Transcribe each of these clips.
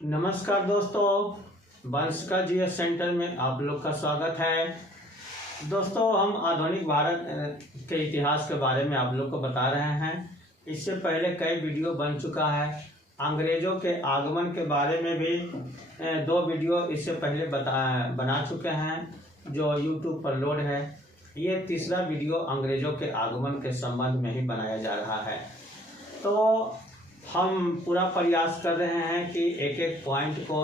नमस्कार दोस्तों, वंश का जीएस सेंटर में आप लोग का स्वागत है। दोस्तों, हम आधुनिक भारत के इतिहास के बारे में आप लोग को बता रहे हैं। इससे पहले कई वीडियो बन चुका है। अंग्रेज़ों के आगमन के बारे में भी 2 वीडियो इससे पहले बना चुके हैं जो यूट्यूब पर लोड है। ये तीसरा वीडियो अंग्रेज़ों के आगमन के संबंध में ही बनाया जा रहा है। तो हम पूरा प्रयास कर रहे हैं कि एक एक पॉइंट को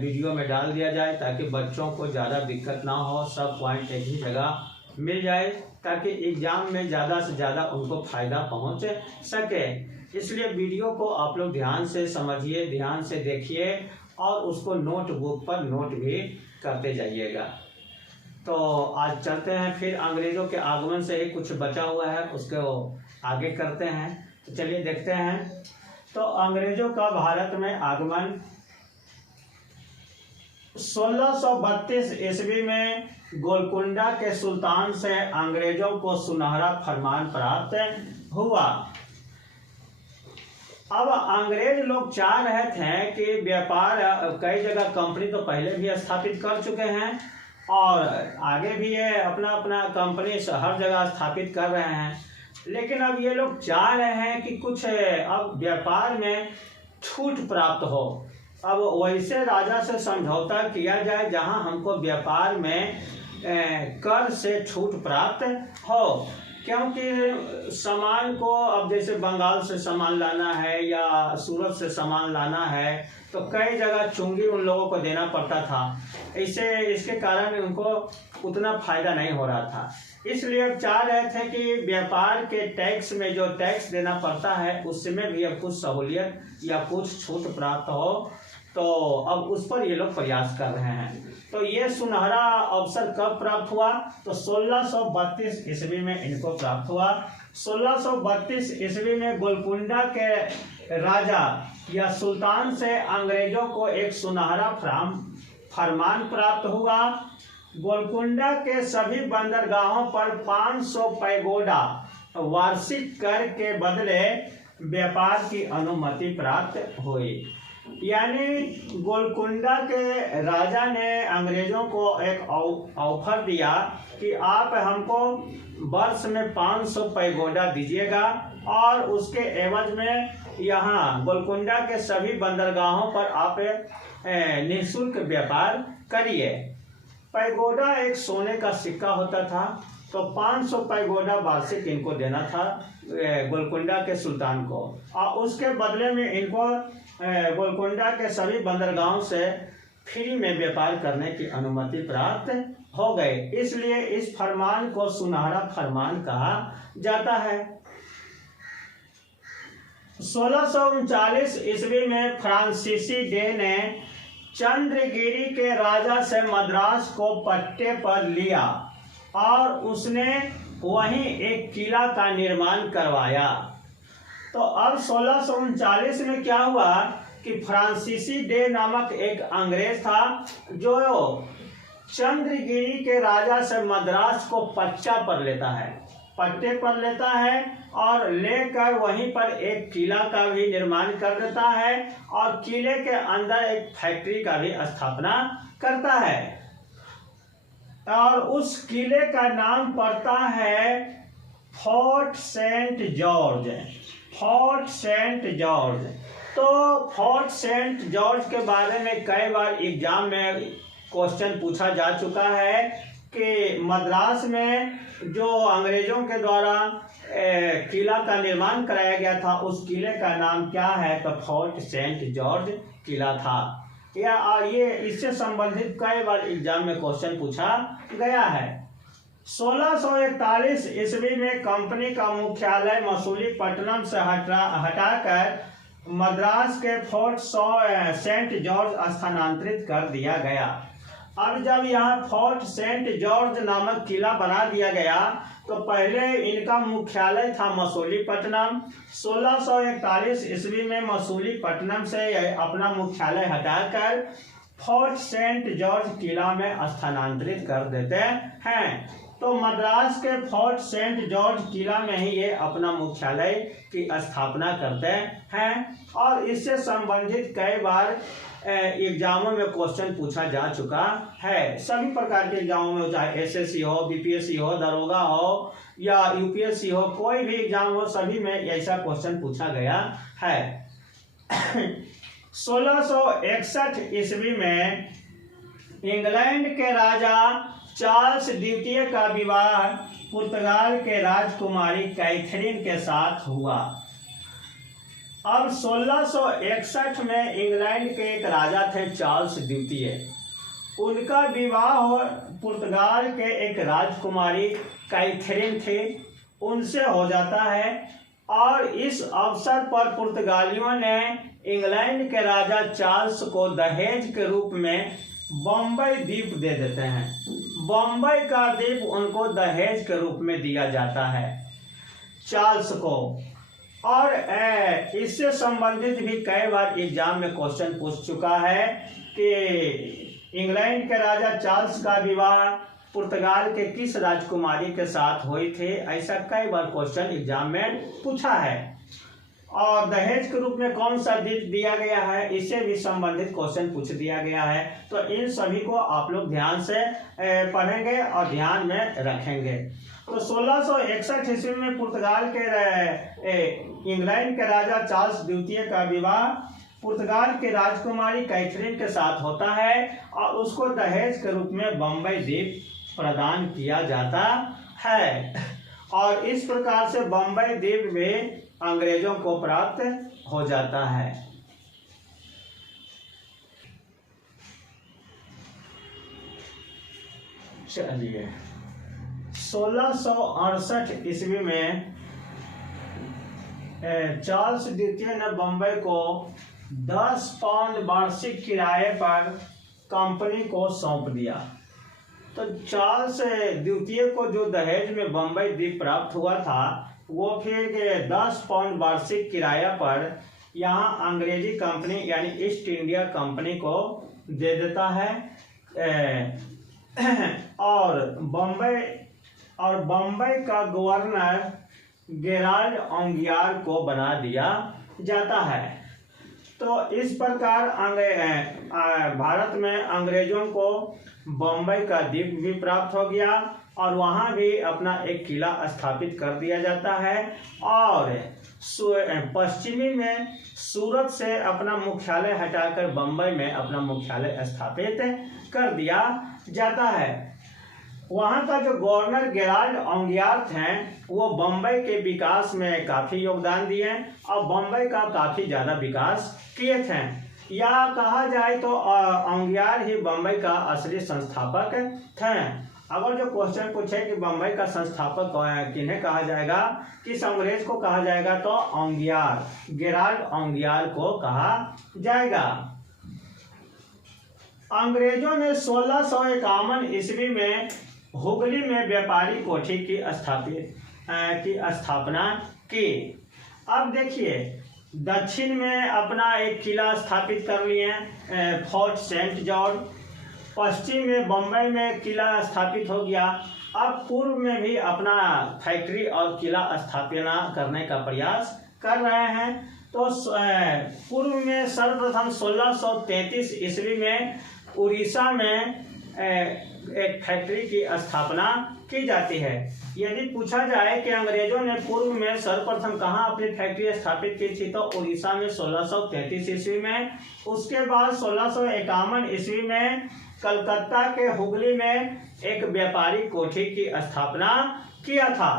वीडियो में डाल दिया जाए ताकि बच्चों को ज़्यादा दिक्कत ना हो, सब पॉइंट एक ही जगह मिल जाए ताकि एग्ज़ाम में ज़्यादा से ज़्यादा उनको फ़ायदा पहुंच सके। इसलिए वीडियो को आप लोग ध्यान से समझिए, ध्यान से देखिए और उसको नोटबुक पर नोट भी करते जाइएगा। तो आज चलते हैं, फिर अंग्रेज़ों के आगमन से ही कुछ बचा हुआ है उसको आगे करते हैं। तो चलिए देखते हैं। तो अंग्रेजों का भारत में आगमन 1632 ईस्वी में गोलकुंडा के सुल्तान से अंग्रेजों को सुनहरा फरमान प्राप्त हुआ। अब अंग्रेज लोग चाह रहे थे कि व्यापार, कई जगह कंपनी तो पहले भी स्थापित कर चुके हैं और आगे भी ये अपना अपना कंपनी हर जगह स्थापित कर रहे हैं, लेकिन अब ये लोग चाह रहे हैं कि कुछ अब व्यापार में छूट प्राप्त हो। अब वैसे राजा से समझौता किया जाए जहां हमको व्यापार में कर से छूट प्राप्त हो, क्योंकि सामान को अब जैसे बंगाल से सामान लाना है या सूरत से सामान लाना है तो कई जगह चुंगी उन लोगों को देना पड़ता था। इसके कारण उनको उतना फायदा नहीं हो रहा था। इसलिए अब चाह रहे थे कि व्यापार के टैक्स में जो टैक्स देना पड़ता है उसमें भी अब कुछ सहूलियत या कुछ छूट प्राप्त हो, तो अब उस पर ये लोग प्रयास कर रहे हैं। तो ये सुनहरा अवसर कब प्राप्त हुआ? तो 1632 ईस्वी में इनको प्राप्त हुआ। 1632 ईस्वी में गोलकुंडा के राजा या सुल्तान से अंग्रेजों को एक सुनहरा फरमान प्राप्त हुआ। गोलकुंडा के सभी बंदरगाहों पर 500 पैगोडा वार्षिक कर के बदले व्यापार की अनुमति प्राप्त हुई। यानी गोलकुंडा के राजा ने अंग्रेजों को एक ऑफर दिया कि आप हमको वर्ष में 500 पैगोडा दीजिएगा और उसके एवज में यहाँ गोलकुंडा के सभी बंदरगाहों पर आप निःशुल्क व्यापार करिए। पैगोडा एक सोने का सिक्का होता था, तो 500 पैगोडा वार्षिक इनको देना था गोलकुंडा के सुल्तान को, और उसके बदले में इनको गोलकुंडा के सभी बंदरगाहों से फ्री में व्यापार करने की अनुमति प्राप्त हो गई। इसलिए इस फरमान को सुनहरा फरमान कहा जाता है। 1639 ईस्वी में फ्रांसीसी डे ने चंद्रगिरी के राजा से मद्रास को पट्टे पर लिया और उसने वहीं एक किला का निर्माण करवाया। तो अब 1639 में क्या हुआ कि फ्रांसीसी डे नामक एक अंग्रेज था जो चंद्रगिरी के राजा से मद्रास को पट्टे पर लेता है और लेकर वहीं पर एक किला का भी निर्माण कर देता है और किले के अंदर एक फैक्ट्री का भी स्थापना करता है और उस किले का नाम पड़ता है फोर्ट सेंट जॉर्ज। तो फोर्ट सेंट जॉर्ज के बारे में कई बार एग्जाम में क्वेश्चन पूछा जा चुका है कि मद्रास में जो अंग्रेजों के द्वारा किला का निर्माण कराया गया था उस किले का नाम क्या है? तो फोर्ट सेंट जॉर्ज किला था। ये इससे संबंधित कई बार एग्जाम में क्वेश्चन पूछा गया है। 1641 ईस्वी में कंपनी का मुख्यालय मसूलीपट्टनम से हटाकर मद्रास के फोर्ट सेंट जॉर्ज स्थानांतरित कर दिया गया। अब जब यहाँ फोर्ट सेंट जॉर्ज नामक किला बना दिया गया तो पहले इनका मुख्यालय था मसूलीपट्टनम। 1641 ईस्वी में मसूलीपट्टनम से अपना मुख्यालय हटाकर फोर्ट सेंट जॉर्ज किला में स्थानांतरित कर देते हैं। तो मद्रास के फोर्ट सेंट जॉर्ज किला में ही ये अपना मुख्यालय की स्थापना करते हैं। और इससे संबंधित कई बार एग्जामों में क्वेश्चन पूछा जा चुका है। सभी प्रकार के एग्जामों में, चाहे एसएससी हो, बीपीएससी हो, दरोगा हो या यूपीएससी हो, कोई भी एग्जाम हो, सभी में ऐसा क्वेश्चन पूछा गया है। 1661 ईस्वी में इंग्लैंड के राजा चार्ल्स द्वितीय का विवाह पुर्तगाल के राजकुमारी कैथरीन के साथ हुआ। अब 1661 में इंग्लैंड के एक राजा थे चार्ल्स द्वितीय, उनका विवाह पुर्तगाल के एक राजकुमारी कैथरीन थे उनसे हो जाता है। और इस अवसर पर पुर्तगालियों ने इंग्लैंड के राजा चार्ल्स को दहेज के रूप में बम्बई द्वीप दे देते हैं। बम्बई का द्वीप उनको दहेज के रूप में दिया जाता है चार्ल्स को। और इससे संबंधित भी कई बार एग्जाम में क्वेश्चन पूछ चुका है कि इंग्लैंड के राजा चार्ल्स का विवाह पुर्तगाल के किस राजकुमारी के साथ हुई थे, ऐसा कई बार क्वेश्चन एग्जाम में पूछा है। और दहेज के रूप में कौन सा द्वीप दिया गया है, इससे भी संबंधित क्वेश्चन पूछ दिया गया है। तो इन सभी को आप लोग ध्यान से पढ़ेंगे और ध्यान में रखेंगे। तो 1661 ईस्वी में पुर्तगाल के इंग्लैंड के राजा चार्ल्स द्वितीय का विवाह पुर्तगाल के राजकुमारी कैथरीन के साथ होता है और उसको दहेज के रूप में बम्बई द्वीप प्रदान किया जाता है। और इस प्रकार से बम्बई द्वीप भी अंग्रेजों को प्राप्त हो जाता है। चलिए 1668 ईस्वी में चार्ल्स द्वितीय ने बम्बई को 10 पाउंड वार्षिक किराए पर कंपनी को सौंप दिया। तो चार्ल्स द्वितीय को जो दहेज में बम्बई द्वीप प्राप्त हुआ था वो फिर 10 पाउंड वार्षिक किराया पर यहाँ अंग्रेजी कंपनी यानी ईस्ट इंडिया कंपनी को दे देता है। और बम्बई का गवर्नर गेराल्ड ओंगियार को बना दिया जाता है। तो इस प्रकार भारत में अंग्रेजों को बम्बई का द्वीप भी प्राप्त हो गया और वहाँ भी अपना एक किला स्थापित कर दिया जाता है। और पश्चिमी में सूरत से अपना मुख्यालय हटाकर बम्बई में अपना मुख्यालय स्थापित कर दिया जाता है। वहाँ का जो गवर्नर गेराल्ड ओंगियार थे वो बम्बई के विकास में काफ़ी योगदान दिए और बम्बई का काफ़ी ज़्यादा विकास किए थे। या कहा जाए तो ओंगियार ही बम्बई का असली संस्थापक थे। अगर जो क्वेश्चन पूछे कि बम्बई का संस्थापक किन्हें कहा जाएगा, किस अंग्रेज को कहा जाएगा, तो ओंगियार, गेराल्ड ओंगियार को कहा जाएगा। अंग्रेजों ने 1651 ईस्वी में हुगली में व्यापारी कोठी की स्थापना की। अब देखिए दक्षिण में अपना एक किला स्थापित कर लिए फोर्ट सेंट जॉर्ज, पश्चिम में बम्बई में किला स्थापित हो गया। अब पूर्व में भी अपना फैक्ट्री और किला स्थापना करने का प्रयास कर रहे हैं। तो पूर्व में सर्वप्रथम 1633 ईस्वी में उड़ीसा में एक फैक्ट्री की स्थापना की जाती है। यदि पूछा जाए कि अंग्रेजों ने पूर्व में सर्वप्रथम कहाँ अपनी फैक्ट्री स्थापित की थी, तो उड़ीसा में 1633 ईस्वी में। उसके बाद 1651 ईस्वी में कलकत्ता के हुगली में एक व्यापारी कोठी की स्थापना किया था।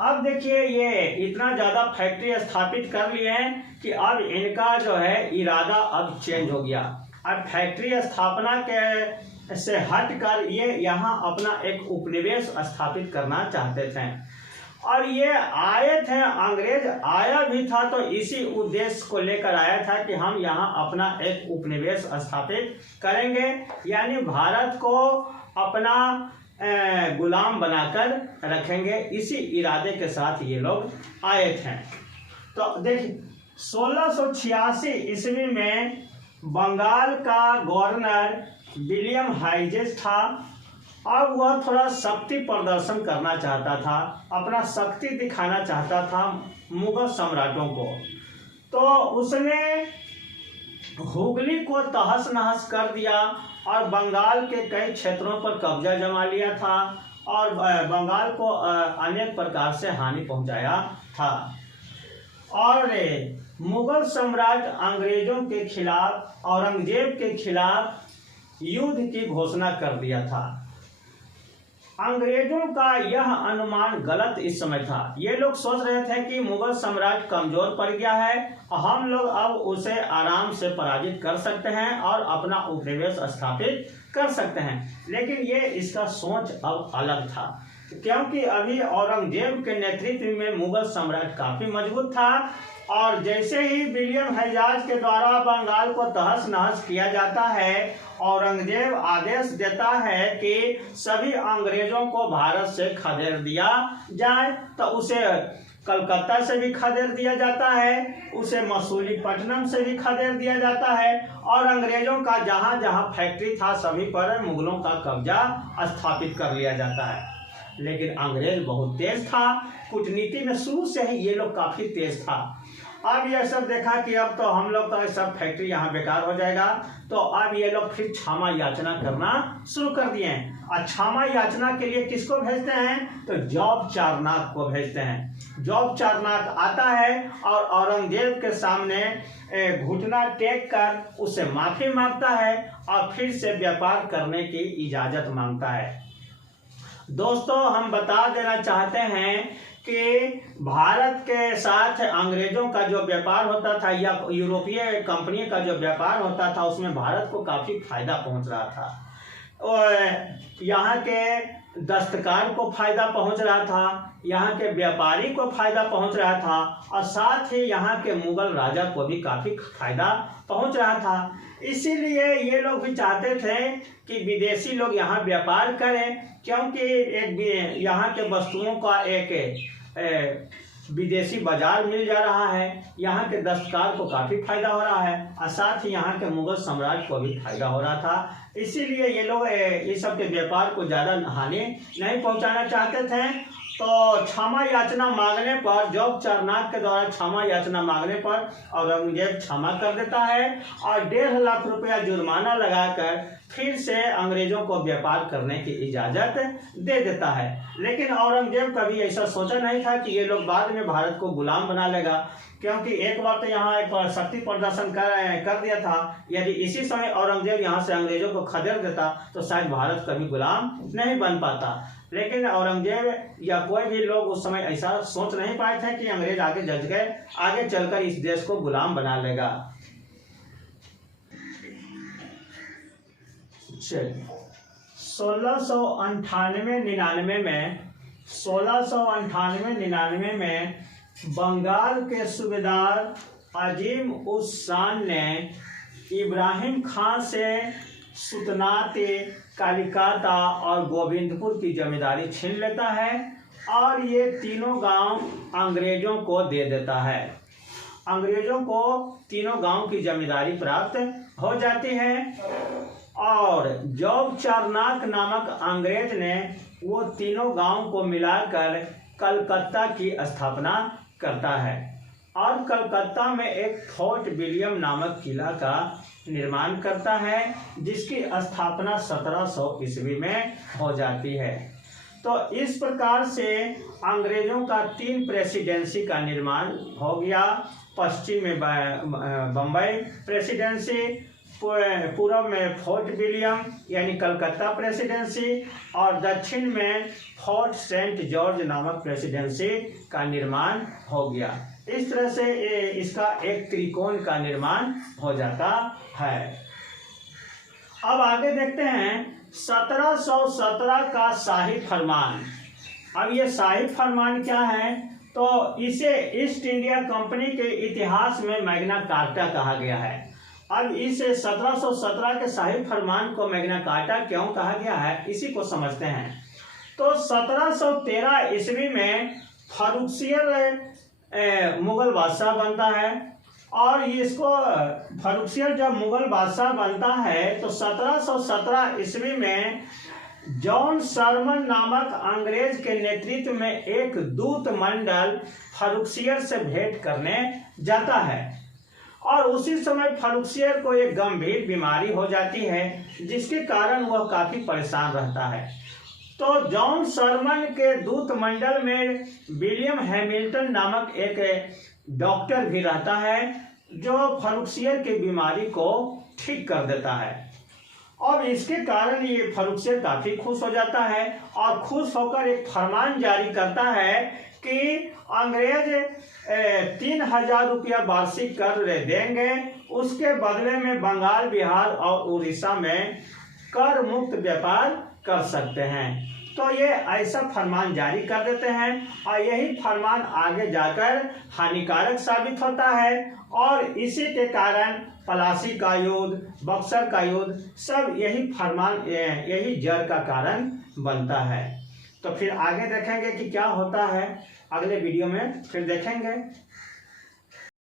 अब देखिए ये इतना ज़्यादा फैक्ट्री स्थापित कर लिए हैं कि अब इनका जो है इरादा अब चेंज हो गया। अब फैक्ट्री स्थापना के से हटकर ये यहाँ अपना एक उपनिवेश स्थापित करना चाहते थे। और ये आए थे, अंग्रेज आया भी था तो इसी उद्देश्य को लेकर आया था कि हम यहाँ अपना एक उपनिवेश स्थापित करेंगे, यानी भारत को अपना गुलाम बनाकर रखेंगे। इसी इरादे के साथ ये लोग आए थे। तो देखिए 1686 ईस्वी में बंगाल का गवर्नर विलियम हाइजेस था अब वह थोड़ा शक्ति प्रदर्शन करना चाहता था, अपना शक्ति दिखाना चाहता था मुगल सम्राटों को। तो उसने हुगली को तहस नहस कर दिया और बंगाल के कई क्षेत्रों पर कब्जा जमा लिया था और बंगाल को अनेक प्रकार से हानि पहुंचाया था। और मुगल सम्राट अंग्रेजों के खिलाफ, औरंगजेब के खिलाफ युद्ध की घोषणा कर दिया था। अंग्रेजों का यह अनुमान गलत इस समय था। ये लोग सोच रहे थे कि मुगल सम्राट कमजोर पड़ गया है, हम लोग अब उसे आराम से पराजित कर सकते हैं और अपना उपनिवेश स्थापित कर सकते हैं। लेकिन ये इसका सोच अब अलग था, क्योंकि अभी औरंगजेब के नेतृत्व में मुगल सम्राट काफी मजबूत था और जैसे ही विलियम हजाज के द्वारा बंगाल को तहस नहस किया जाता है, औरंगजेब आदेश देता है कि सभी अंग्रेजों को भारत से खदेड़ दिया जाए, तो उसे कलकत्ता से भी खदेड़ दिया जाता है, उसे मसूलीपट्टनम से भी खदेड़ दिया जाता है और अंग्रेजों का जहां जहां फैक्ट्री था सभी पर मुगलों का कब्जा स्थापित कर लिया जाता है। लेकिन अंग्रेज बहुत तेज था, कूटनीति में शुरू से ही ये लोग काफी तेज था। अब ये सब देखा कि अब तो हम लोग का सब फैक्ट्री यहाँ बेकार हो जाएगा, तो अब ये लोग फिर क्षमा याचना करना शुरू कर दिए हैं। और क्षमा याचना के लिए किसको भेजते हैं? तो जॉब चारनाक को भेजते हैं। जॉब चारनाक आता है और औरंगजेब के सामने घुटना टेक कर उससे माफी मांगता है और फिर से व्यापार करने की इजाजत मांगता है। दोस्तों, हम बता देना चाहते हैं कि भारत के साथ अंग्रेजों का जो व्यापार होता था या यूरोपीय कंपनी का जो व्यापार होता था, उसमें भारत को काफी फायदा पहुंच रहा था और यहाँ के दस्तकार को फायदा पहुंच रहा था, यहाँ के व्यापारी को फायदा पहुंच रहा था और साथ ही यहाँ के मुगल राजा को भी काफी फायदा पहुंच रहा था। इसीलिए ये लोग भी चाहते थे कि विदेशी लोग यहाँ व्यापार करें, क्योंकि एक यहाँ के वस्तुओं का एक विदेशी बाजार मिल जा रहा है, यहाँ के दस्तकार को काफी फायदा हो रहा है और साथ ही यहाँ के मुगल सम्राट को भी फायदा हो रहा था। इसीलिए ये लोग इस सब के व्यापार को ज्यादा हानि नहीं पहुंचाना चाहते थे। तो क्षमा याचना मांगने पर, जॉब चारनाक के द्वारा क्षमा याचना मांगने पर औरंगजेब क्षमा कर देता है और 1.5 लाख रुपया जुर्माना लगाकर फिर से अंग्रेजों को व्यापार करने की इजाजत दे देता है। लेकिन औरंगजेब कभी ऐसा सोचा नहीं था कि ये लोग बाद में भारत को गुलाम बना लेगा, क्योंकि एक बार तो यहाँ एक शक्ति प्रदर्शन कर दिया था। यदि इसी समय औरंगजेब यहाँ से अंग्रेजों को खदेड़ देता तो शायद भारत कभी गुलाम नहीं बन पाता। लेकिन औरंगजेब या कोई भी लोग उस समय ऐसा सोच नहीं पाए थे कि अंग्रेज आगे चलकर इस देश को गुलाम बना लेगा। चलिए, 1698-99 में बंगाल के सूबेदार अजीम उस शान ने इब्राहिम खान से सुतनाते, कालिकाता और गोविंदपुर की जमींदारी छीन लेता है और ये तीनों गांव अंग्रेजों को दे देता है। अंग्रेजों को तीनों गांव की जमींदारी प्राप्त हो जाती है और जॉब चारनाक नामक अंग्रेज ने वो तीनों गांव को मिलाकर कलकत्ता की स्थापना करता है और कलकत्ता में एक फोर्ट विलियम नामक किला का निर्माण करता है, जिसकी स्थापना 1700 ईस्वी में हो जाती है। तो इस प्रकार से अंग्रेजों का 3 प्रेसिडेंसी का निर्माण हो गया। पश्चिम में बम्बई प्रेसिडेंसी, पूर्व में फोर्ट विलियम यानी कलकत्ता प्रेसिडेंसी और दक्षिण में फोर्ट सेंट जॉर्ज नामक प्रेसिडेंसी का निर्माण हो गया। इस तरह से इसका एक त्रिकोण का निर्माण हो जाता है। अब आगे देखते हैं 1717 का शाही फरमान। अब ये शाही फरमान क्या है? तो इसे ईस्ट इंडिया कंपनी के इतिहास में मैग्ना कार्टा कहा गया है। अब इस 1717 के शाही फरमान को मैग्ना कार्टा क्यों कहा गया है, इसी को समझते हैं। तो 1713 ईस्वी में फर्रुखसियर मुगल बादशाह बनता है और इसको फर्रुखसियर जब मुगल बादशाह बनता है तो 1717 ईस्वी में जॉन शरमन नामक अंग्रेज के नेतृत्व में एक दूत मंडल फर्रुखसियर से भेंट करने जाता है और उसी समय फर्रुखसियर को एक गंभीर बीमारी हो जाती है जिसके कारण वह काफी परेशान रहता है। तो जॉन शरमन के दूत मंडल में विलियम हैमिल्टन नामक एक डॉक्टर भी रहता है जो फर्रुखसियर की बीमारी को ठीक कर देता है। और इसके कारण ये फर्रुखसियर काफी खुश हो जाता है और खुश होकर एक फरमान जारी करता है कि अंग्रेज 3000 रुपया वार्षिक कर देंगे, उसके बदले में बंगाल, बिहार और उड़ीसा में कर मुक्त व्यापार कर सकते हैं। तो ये ऐसा फरमान जारी कर देते हैं और यही फरमान आगे जाकर हानिकारक साबित होता है और इसी के कारण पलासी का युद्ध, बक्सर का युद्ध, सब यही फरमान, यही जड़ का कारण बनता है। तो फिर आगे देखेंगे कि क्या होता है, अगले वीडियो में फिर देखेंगे।